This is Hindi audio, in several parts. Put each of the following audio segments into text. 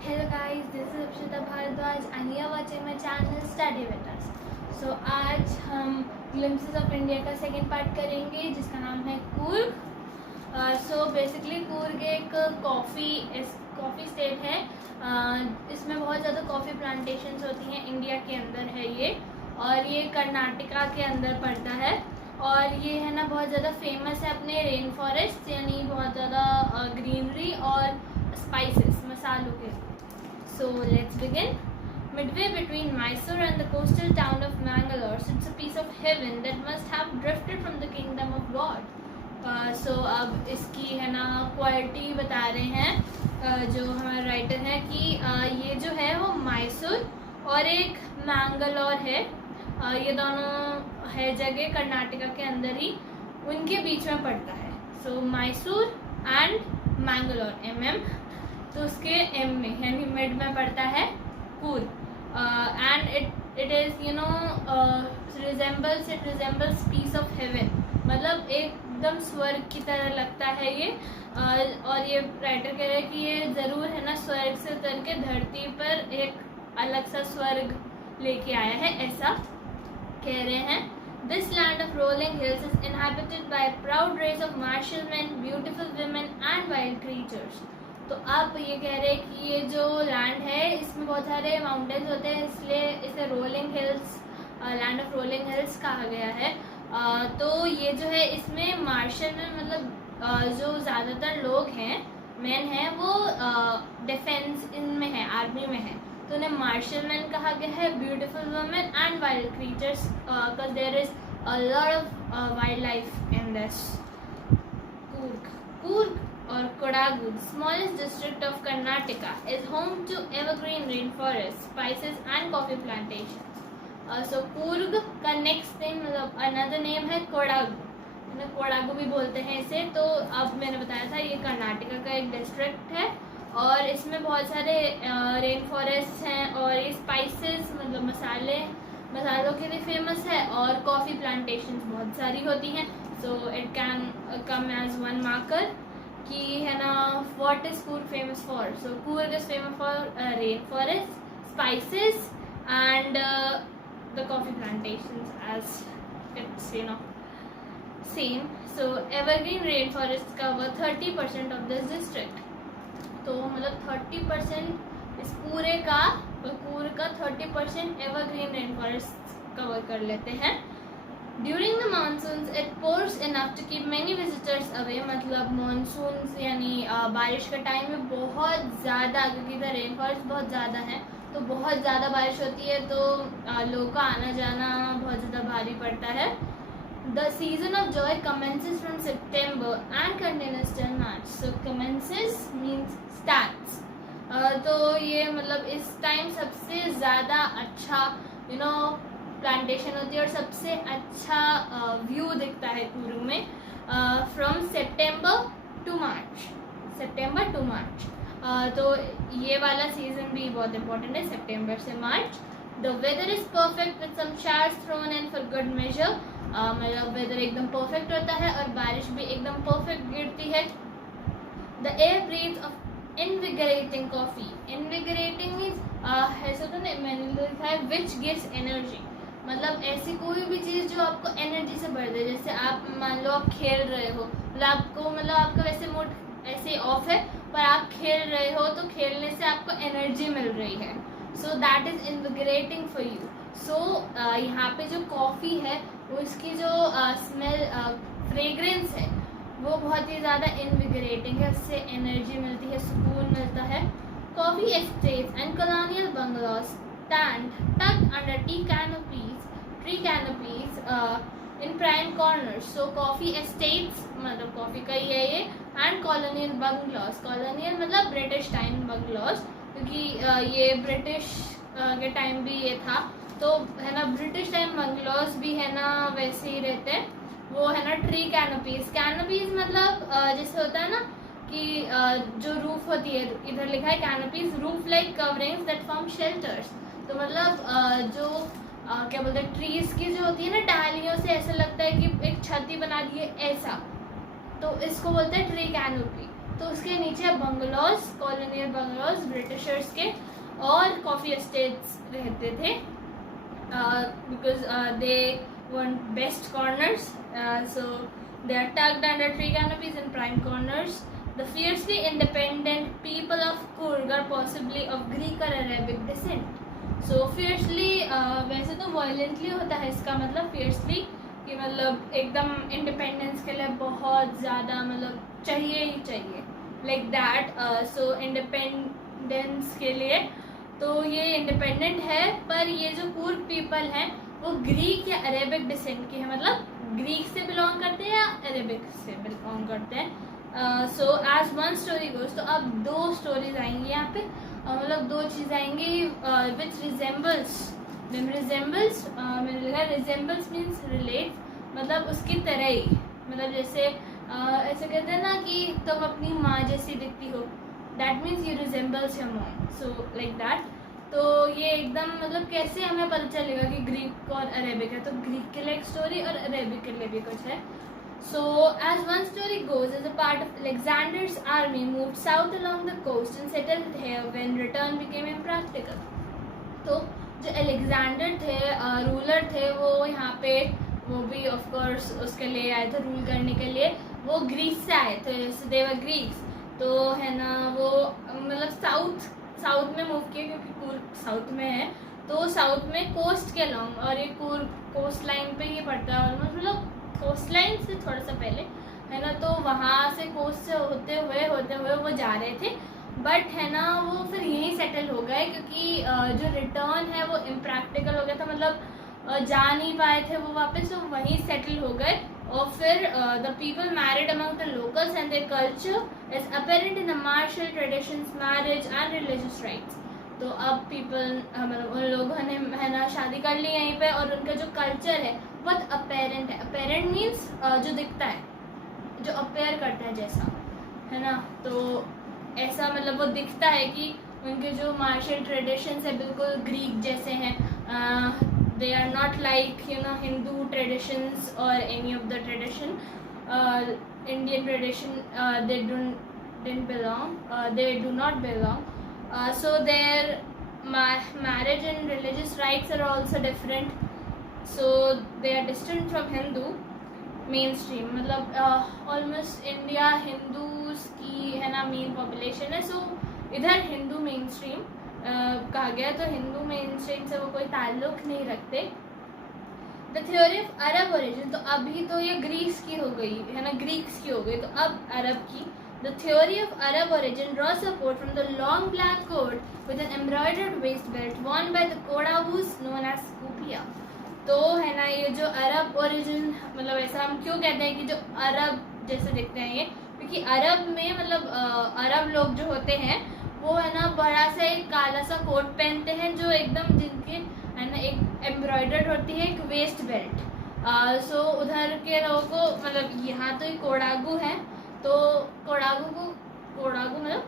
Hello guys, this is Akshita Bharadwaj and you are watching my channel Study with us. So आज हम Glimpses of India का सेकेंड पार्ट करेंगे जिसका नाम है कूर्ग. सो बेसिकली कूर्ग एक कॉफ़ी स्टेट है. इसमें बहुत ज़्यादा कॉफ़ी प्लांटेशंस होती हैं. इंडिया के अंदर है ये और ये कर्नाटका के अंदर पड़ता है. और ये है ना बहुत ज़्यादा फेमस है अपने रेन फॉरेस्ट यानी बहुत ज़्यादा ग्रीनरी और स्पाइसेस मसालों के. So let's begin. Midway between Mysore and the coastal town of Mangalore sits a piece of heaven that must have drifted from the kingdom of God. So अब इसकी है ना क्वालिटी बता रहे हैं जो हमारे राइटर हैं कि ये जो है वो मैसूर और एक मैंगलोर है. ये दोनों है जगह कर्नाटका के अंदर ही उनके बीच में पड़ता है. सो मैसूर एंड मैंगलोर MM तो उसके M में यानी मिड में पड़ता है Coorg. And it is you know resembles piece of heaven. मतलब एकदम स्वर्ग की तरह लगता है ये. और ये राइटर कह रहे हैं कि ये ज़रूर है ना स्वर्ग से उतर के धरती पर एक अलग सा स्वर्ग लेके आया है ऐसा कह रहे हैं. This land of rolling hills is inhabited by a proud race of martial men, beautiful women and wild creatures. तो आप ये कह रहे हैं कि ये जो लैंड है इसमें बहुत सारे माउंटेन्स होते हैं इसलिए इसे rolling hills land of rolling hills कहा गया है. तो ये जो है इसमें मार्शल में मतलब जो ज़्यादातर लोग हैं मैन हैं वो डिफेंस इनमें है आर्मी में है तो उन्हें मार्शल मैन कहा गया है. Beautiful women and wild creatures because there is a lot of wildlife in this Coorg or Kodagu, the smallest district of Karnataka, is home to evergreen rainforests, spices and coffee plantations. So Coorg का next name मतलब another name है Kodagu. कोडागू भी बोलते हैं इसे. तो अब मैंने बताया था ये कर्नाटका का एक डिस्ट्रिक्ट है और इसमें बहुत सारे रेन फॉरेस्ट हैं और ये स्पाइसेस मतलब मसालों के लिए फेमस है और कॉफ़ी प्लांटेशंस बहुत सारी होती हैं. So it can come as one marker कि है ना what is Coorg famous for. So Coorg is famous for rain forest, spices and the coffee plantations as it's you know same. So evergreen rain forest cover 30% of this district. तो मतलब 30% इस पूरे का कूर्ग का 30% एवरग्रीन रेन फॉरेस्ट कवर कर लेते हैं. During the monsoons, it pours enough to keep many visitors away. मतलब monsoons यानी बारिश का टाइम में बहुत ज़्यादा क्योंकि इधर रेन फॉरेस्ट बहुत ज़्यादा है तो बहुत ज़्यादा बारिश होती है तो लोगों का आना जाना बहुत ज़्यादा भारी पड़ता है. The season of joy commences from September and continues till March. So commences means starts. तो ये मतलब इस टाइम सबसे ज़्यादा अच्छा प्लांटेशन होती है और सबसे अच्छा व्यू दिखता है कूर्ग में फ्रॉम सितंबर टू मार्च. तो ये वाला सीजन भी बहुत इम्पोर्टेंट है सितंबर से March. The weather is perfect with some showers thrown in for good measure. मतलब वेदर एकदम परफेक्ट होता है और बारिश भी एकदम परफेक्ट गिरती है. The air breath of invigorating coffee. Invigorating means ऐसा तो नहीं मैंने लिखा है विच गिव्स एनर्जी. मतलब ऐसी कोई भी चीज़ जो आपको एनर्जी से भर दे. जैसे आप मान लो आप खेल रहे हो मतलब आपका वैसे मूड ऐसे ऑफ है पर आप खेल रहे हो तो खेलने से आपको एनर्जी मिल रही है. So that is invigorating for you. So यहाँ पे जो कॉफ़ी है उसकी जो स्मेल फ्रेग्रेंस है वो बहुत ही ज़्यादा इनविगरेटिंग है. उससे एनर्जी मिलती है, सुकून मिलता है. Coffee estates and colonial bungalows stand tucked under tree canopies in prime corners. So coffee estates मतलब कॉफ़ी का ही है ये. And colonial bungalows. कॉलोनियल मतलब ब्रिटिश टाइम बंगलोज क्योंकि ये ब्रिटिश के टाइम भी ये था तो है ना ब्रिटिश टाइम बंगलोज भी है ना वैसे ही रहते हैं. वो है ना ट्री कैनोपीज मतलब जैसे होता है ना कि जो रूफ होती है इधर लिखा है canopies roof like coverings that form shelters. तो मतलब जो क्या बोलते हैं ट्रीज की जो होती है ना डालियों से ऐसा लगता है कि एक छत ही बना दी है ऐसा. तो इसको बोलते हैं ट्री कैनोपी. तो उसके नीचे बंगलोज, कॉलोनियल बंगलोज ब्रिटिशर्स के, और कॉफ़ी एस्टेट्स रहते थे, because they want best corners, so they are tucked under tree canopies in prime corners. The fiercely independent people of Coorg are possibly of Greek or Arabic descent. So fiercely, वैसे तो violently होता है इसका मतलब fiercely, कि मतलब एकदम इंडिपेंडेंस के लिए बहुत ज़्यादा मतलब चाहिए ही चाहिए, like that. So इंडिपेंडेंस के लिए तो ये इंडिपेंडेंट है, पर ये जो कूर्ग पीपल हैं वो ग्रीक या अरेबिक डिसेंट के हैं, मतलब ग्रीक से बिलोंग करते हैं या अरेबिक से बिलोंग करते हैं. So as one story goes, तो अब 2 स्टोरीज आएंगी यहाँ पे, मतलब 2 चीज़ आएंगी विच रिजेंबल्स मैंने लिखा रिजेंबल्स मीन्स रिलेट, मतलब उसकी तरह ही, मतलब जैसे ऐसे कहते हैं ना कि तुम अपनी माँ जैसी दिखती हो, that means you resembles your mom, so like that. तो ये एकदम मतलब कैसे हमें पता चलेगा कि ग्रीक और अरेबिक है, तो ग्रीक के लिए एक स्टोरी और अरेबिक के लिए भी कुछ है. So as one story goes, as a part of Alexander's army moved south along the coast and settled here when return became impractical. तो जो अलेक्जेंडर थे, रूलर थे, वो यहाँ पे वो भी ऑफ कोर्स उसके लिए आए थे रूल करने के लिए, वो ग्रीस से आए थे, दे वर ग्रीक्स. तो है ना वो मतलब साउथ में मूव किए, क्योंकि कूर्ग साउथ में है, तो साउथ में कोस्ट के अलोंग, और ये कूर्ग कोस्ट लाइन पे ही पड़ता है ऑलमोस्ट, मतलब कोस्ट लाइन से थोड़ा सा पहले है ना. तो वहाँ से कोस्ट से होते हुए वो जा रहे थे, बट है ना वो फिर यहीं सेटल हो गए, क्योंकि जो रिटर्न है वो इम्प्रैक्टिकल हो गया था, मतलब जा नहीं पाए थे वो वापस, तो वहीं सेटल हो गए. और फिर the people married among the locals and their culture is apparent in the martial traditions, marriage and religious rites. तो अब पीपल मतलब उन लोगों ने है ना शादी कर ली यहीं पे, और उनका जो कल्चर है बहुत अपेरेंट है. अपेरेंट मीन्स जो दिखता है, जो अपेयर करता है जैसा, है ना. तो ऐसा मतलब वो दिखता है कि उनके जो मार्शल ट्रेडिशंस है बिल्कुल ग्रीक जैसे हैं. They are not like Hindu traditions or any of the tradition, Indian tradition. They didn't belong. They do not belong. So their marriage and religious rites are also different. So they are distant from Hindu mainstream. मतलब almost India Hindus की है ना मेन population है. So इधर हिंदू मेन स्ट्रीम कहा गया, तो हिंदू मेन स्ट्रीम से वो कोई ताल्लुक नहीं रखते. The theory of Arab origin, तो अभी तो ये ग्रीक्स की हो गई है ना, ग्रीक्स की हो गई, तो अब अरब की. The theory of Arab origin draw support from the long black coat with an embroidered waist belt worn by the Kodavas known as kupiya. तो है ना ये जो अरब ओरिजिन, मतलब ऐसा हम क्यों कहते हैं कि जो अरब जैसे दिखते हैं ये, क्योंकि अरब में मतलब अरब लोग जो होते हैं वो है ना बड़ा सा एक काला सा कोट पहनते हैं, जो एकदम जिनके है ना एक एम्ब्रॉयडर्ड होती है एक वेस्ट बेल्ट. सो उधर के लोगों को मतलब यहाँ तो ये कोडागू है, तो कोडागू मतलब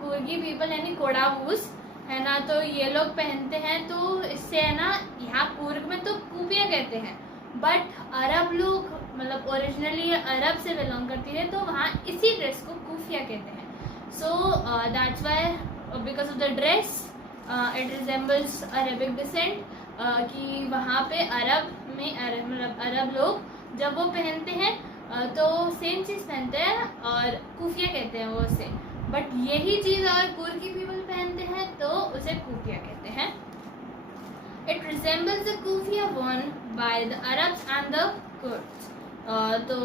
कूर्गी पीपल यानी कोडावूस है ना, तो ये लोग पहनते हैं. तो इससे है ना यहाँ कूर्ग में तो कूपिया कहते हैं, बट अरब लोग मतलब ओरिजिनली अरब से बिलोंग करती है, तो वहाँ इसी ड्रेस को कूफिया कहते हैं. So that's why because of the dress it resembles Arabic descent, कि वहाँ पे अरब में मतलब अरब लोग जब वो पहनते हैं तो सेम चीज़ पहनते हैं और कूफिया कहते हैं वो उसे, बट यही चीज़ अगर कुर्गी पीपल पहनते हैं तो उसे कूफिया कहते हैं. It resembles the kufiya worn by the Arabs and the Kurds. तो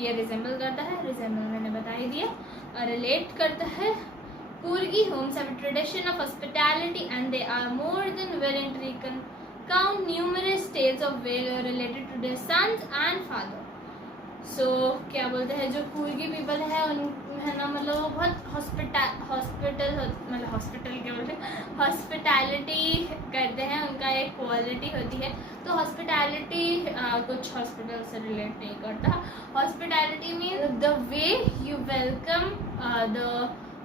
ये रिजेंबल करता है, रिजेंबल मैंने बता ही दिया, रिलेट करता है. Kurgi homes have a tradition of hospitality and they are more than willing to recount numerous tales of valor related to their sons and father. So क्या बोलते हैं जो कुर्गी पीपल है उन है ना मतलब वो बहुत हॉस्पिटैलिटी करते हैं, उनका एक क्वालिटी होती है. तो हॉस्पिटैलिटी कुछ हॉस्पिटल से रिलेट नहीं करता. Hospitality mean the way you welcome the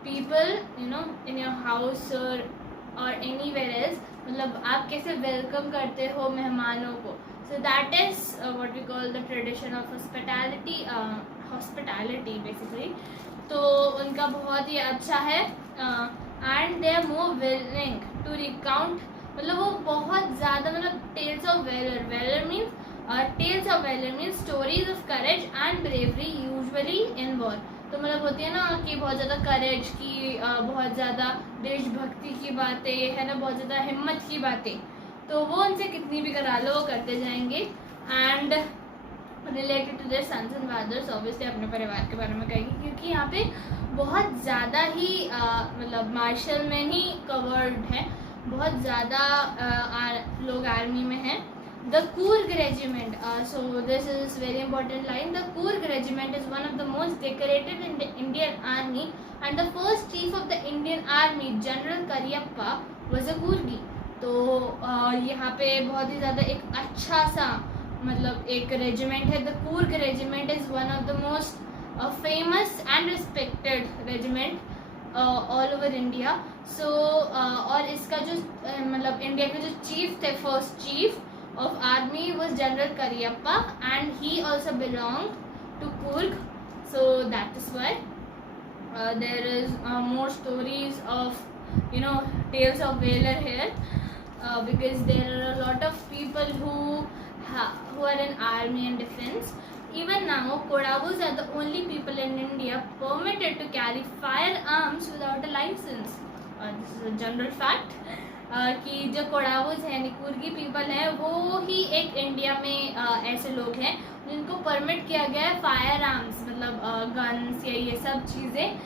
people in your house और एनीवेयर एल्स, मतलब आप कैसे वेलकम करते हो मेहमानों को. So that is what we call the tradition of hospitality. Hospitality basically, तो उनका बहुत ही अच्छा है। And they are more willing to recount, मतलब वो बहुत ज़्यादा, मतलब tales of valour, valour means tales of valour means stories of courage and bravery usually in war. तो मतलब होती है ना कि बहुत ज़्यादा करेज की, बहुत ज़्यादा देशभक्ति की बातें है ना, बहुत ज़्यादा हिम्मत की बातें, तो वो उनसे कितनी भी करा लो वो करते जाएंगे। And related to their sons and fathers, obviously अपने परिवार के बारे में कहेगी, क्योंकि यहाँ पे बहुत ज़्यादा ही मतलब मार्शल मैन ही कवर्ड है, बहुत ज़्यादा लोग आर्मी में हैं। The Coorg Regiment, so this is very important line. The Coorg Regiment is one of the most decorated in the Indian Army, and the first chief of the Indian Army, General Cariappa, was a Coorgi. तो यहाँ पे बहुत ही ज़्यादा एक अच्छा सा मतलब एक रेजिमेंट है। The Coorg regiment is one of the most famous and respected regiment all over India. So और इसका जो मतलब इंडिया के जो चीफ थे, first chief of army was General Cariappa, and he also belonged to Coorg, so that is why there is more stories of tales of valor here, because there are a lot of people who are in army and defense. Even now, Kodavus are the only people in India permitted to carry firearms without a license. This is a general fact. कि जो कोडावूज हैं, कुर्गी पीपल हैं, वो ही एक इंडिया में ऐसे लोग हैं जिनको परमिट किया गया है फायर आर्म्स, मतलब गन्स या ये सब चीज़ें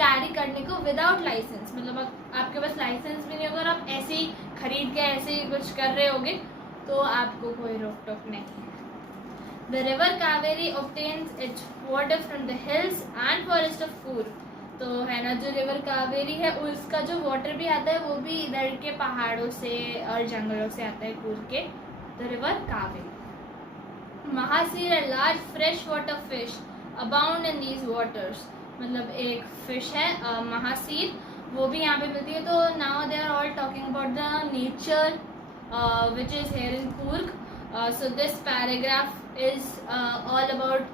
कैरी करने को विदाउट लाइसेंस। मतलब आपके पास लाइसेंस भी नहीं होगा और आप ऐसे ही खरीद के ऐसे ही कुछ कर रहे होगे तो आपको कोई रोक टोक नहीं। The river Kaveri obtains it's water from the hills and forest of Coorg. तो है ना, जो रिवर कावेरी है उसका जो वाटर भी आता है वो भी इधर के पहाड़ों से और जंगलों से आता है, कूर्ग के। The river Kaveri. Mahseer a large fresh water fish abound in these waters. मतलब एक फिश है महासीर, वो भी यहाँ पे मिलती है। तो now they are all talking about the nature which is here in Coorg. So this paragraph is all about,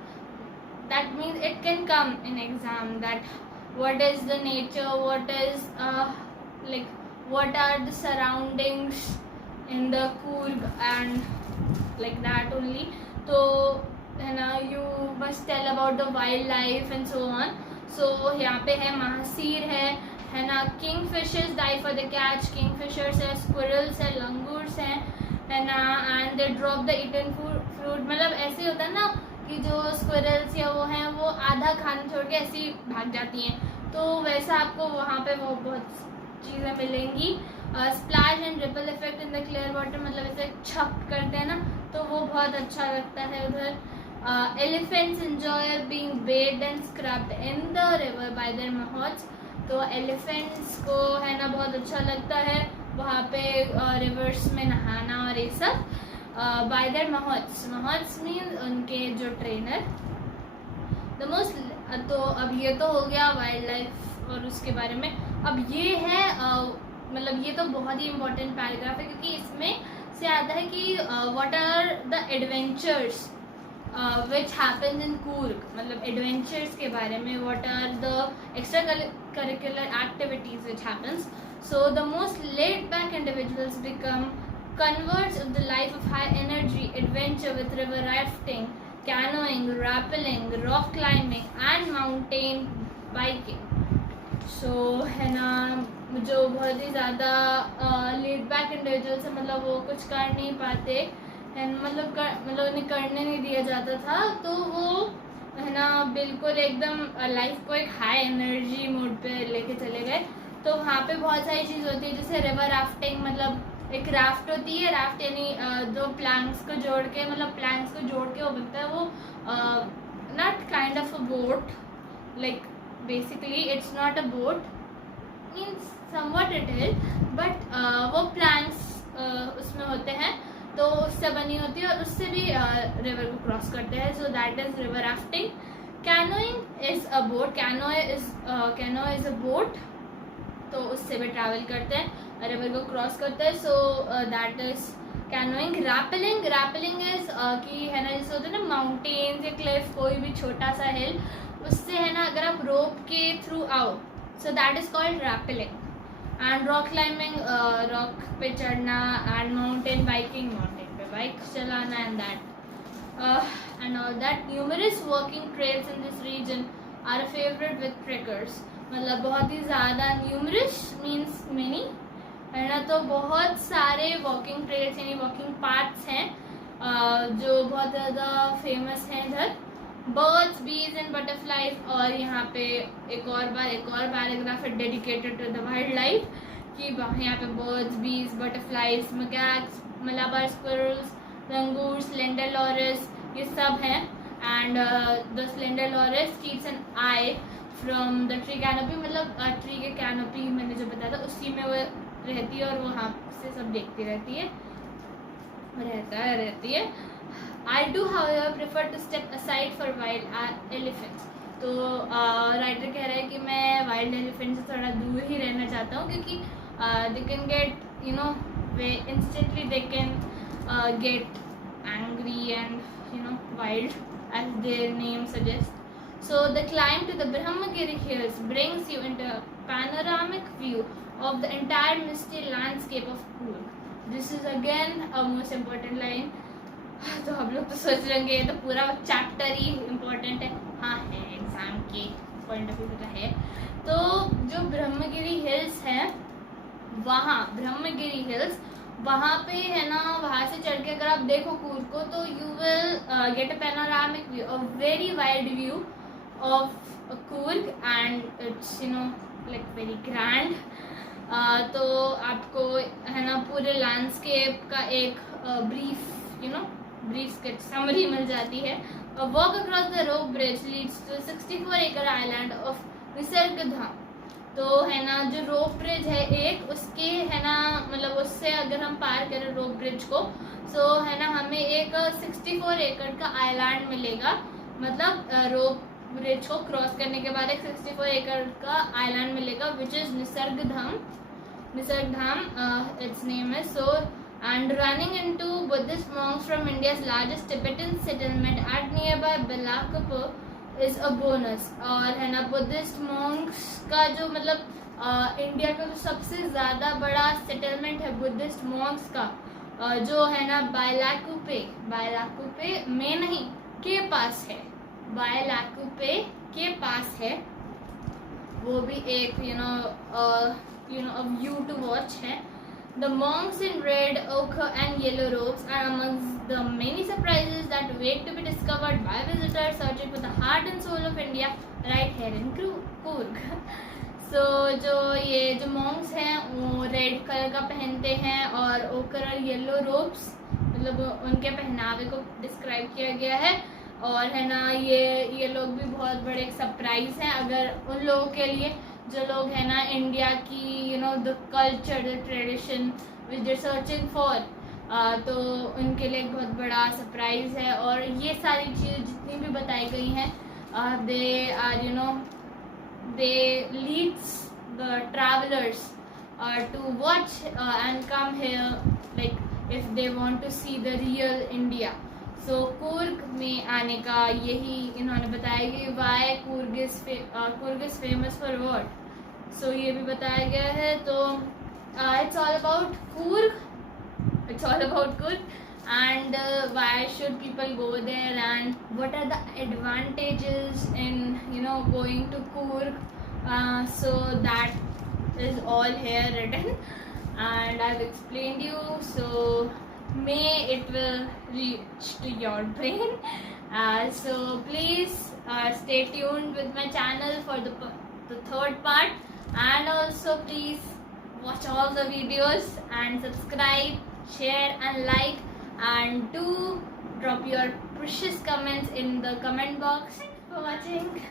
that means it can come in exam, that what is the nature, what is like what are the surroundings in the Coorg and like that only. तो है ना, you must tell about the wildlife and so on. So यहाँ पे है महासीर है ना, kingfishers die for the catch, kingfishers है, squirrels है, langurs है ना, and they drop the eaten fruit। मतलब ऐसे होता है ना कि जो स्क्विरल्स या वो हैं वो आधा खाना छोड़ के ऐसे ही भाग जाती हैं, तो वैसा आपको वहाँ पे वो बहुत चीज़ें मिलेंगी। Splash and ripple effect in the clear water, मतलब ऐसे छप करते हैं ना तो वो बहुत अच्छा लगता है उधर। Elephants enjoy being bathed and scrubbed in the river by their mahouts. तो एलिफेंट्स को है ना बहुत अच्छा लगता है वहाँ पे रिवर्स में नहाना और ये सब। बाय देयर महौत्स, महौत्स मीन उनके जो ट्रेनर। द मोस्ट, तो अब ये तो हो गया वाइल्ड लाइफ और उसके बारे में। अब ये है मतलब ये तो बहुत ही इम्पोर्टेंट पैराग्राफ है क्योंकि इसमें से आता है कि what are the adventures which happens in Coorg. मतलब एडवेंचर्स के बारे में, what are the extracurricular activities which happens. So the most laid back individuals become converts of the life of high energy adventure with river rafting, canoeing, rappelling, rock climbing and mountain biking. So है ना, जो बहुत ही ज़्यादा लेड बैक इंडिविजुअल्स है, मतलब वो कुछ कर नहीं पाते हैं, मतलब उन्हें करने नहीं दिया जाता था, तो वो है ना बिल्कुल एकदम लाइफ को एक हाई एनर्जी मोड पे लेके चले गए। तो वहाँ पे बहुत सारी चीज़ होती है, जैसे रिवर राफ्टिंग, मतलब एक राफ्ट होती है, राफ्ट यानी दो प्लैंक्स को जोड़ के, मतलब प्लैंक्स को जोड़ के वो बनता है, वो not kind of a boat, like basically it's not a boat, means somewhat it is, but वो प्लैंक्स उसमें होते हैं तो उससे बनी होती है और उससे भी रिवर को क्रॉस करते हैं। सो that is river rafting. Canoeing is a boat, canoe is a boat, तो उससे भी ट्रैवल करते हैं, रिवर को क्रॉस करते हैं। सो that is canoeing. Rappelling is कि है ना, जैसे होता है ना माउंटेन्स या क्लिफ, कोई भी छोटा सा हिल, उससे है ना अगर आप रोप के थ्रू आओ, सो that is called rappelling. And rock climbing, rock पे चढ़ना, एंड माउंटेन बाइकिंग, माउंटेन पे बाइक चलाना, and that and all that. Numerous walking trails in this region are a favorite with trekkers. मतलब बहुत ही ज़्यादा, न्यूमरस मीन्स मेनी, है ना, तो बहुत सारे वॉकिंग ट्रेल्स यानी वॉकिंग पाथ्स हैं जो बहुत ज़्यादा फेमस हैं इधर। बर्ड्स, बीज एंड बटरफ्लाइज, और यहाँ पे एक और पैराग्राफ है dedicated to the wildlife, कि यहाँ पे birds, bees, butterflies, macaques, Malabar squirrels, langur, slender loris, ये सब हैं। And the slender loris keeps an eye from the tree canopy, मतलब ट्री के कैनोपी मैंने जो बताया था उसी में वो रहती है और वो वहाँ से सब देखती रहती है। I do however prefer to step aside for wild elephants. तो राइटर कह रहा है कि मैं वाइल्ड एलिफेंट से थोड़ा दूर ही रहना चाहता हूँ, क्योंकि they can get, you know, instantly they can get angry and wild, as their name suggests. So the climb to the Brahmagiri hills brings you into a panoramic view of the entire misty landscape of Coorg. This is again a most important line. तो हम लोग तो सोच रहे हैं तो पूरा चैप्टर ही इम्पोर्टेंट है। हाँ है, एग्जाम के पॉइंट ऑफ व्यू से है। तो जो ब्रह्मगिरी हिल्स हैं, वहाँ ब्रह्मगिरी हिल्स, वहाँ पे है ना, वहाँ से चढ़ के अगर आप देखो कूर्ग को, तो you will get a panoramic view, a very wide view of Coorg, and it's like very grand. तो आपको है ना पूरे लैंडस्केप का एक ब्रीफ स्केच समरी मिल जाती है। Walk across the rope bridge leads to 64 acre island of निसर्गधाम। तो है ना जो रोप ब्रिज है एक, उसके है ना मतलब उससे अगर हम पार करें रोप ब्रिज को, सो है ना हमें एक 64 एकड़ का आइलैंड मिलेगा। मतलब रोप ब्रिज को क्रॉस करने के बाद एक 64 एकड़ का आइलैंड मिलेगा, विच इज निसर्गधाम, इट्स नेम है। सो and running into Buddhist monks from India's largest Tibetan settlement at nearby Balakapur is a bonus। और है ना बुद्धिस्ट monks का जो मतलब इंडिया का जो सबसे ज़्यादा बड़ा सेटलमेंट है बुद्धिस्ट monks का, जो है ना बायलाकुपे में नहीं के पास है, बायलाकुपे के पास है, वो भी एक व्यू टू वॉच है। The monks in red, ochre and yellow robes are amongst the many surprises that wait to be discovered by visitors searching for the heart and soul of India right here in Coorg। So जो monks हैं वो रेड कलर का पहनते हैं और ओकर और येलो रोब्स, मतलब उनके पहनावे को डिस्क्राइब किया गया है। और है ना ये लोग भी बहुत बड़े एक सरप्राइज हैं अगर उन लोगों के लिए जो लोग है ना इंडिया की the culture, the tradition which they searching for, तो उनके लिए एक बहुत बड़ा सरप्राइज है। और ये सारी चीज़ जितनी भी बताई गई हैं, they are they leads the travellers to watch and come here like if they want to see the real India. So Coorg में आने का यही इन्होंने बताया कि why Coorg is famous for what. So ये भी बताया गया है। तो it's all about Coorg, and why should people go there and what are the advantages in going to Coorg. So that is all hair written and I've explained you, so may it will reach to your brain. So please stay tuned with my channel for the third part, and also please watch all the videos and subscribe, share and like, and do drop your precious comments in the comment box. Thanks for watching.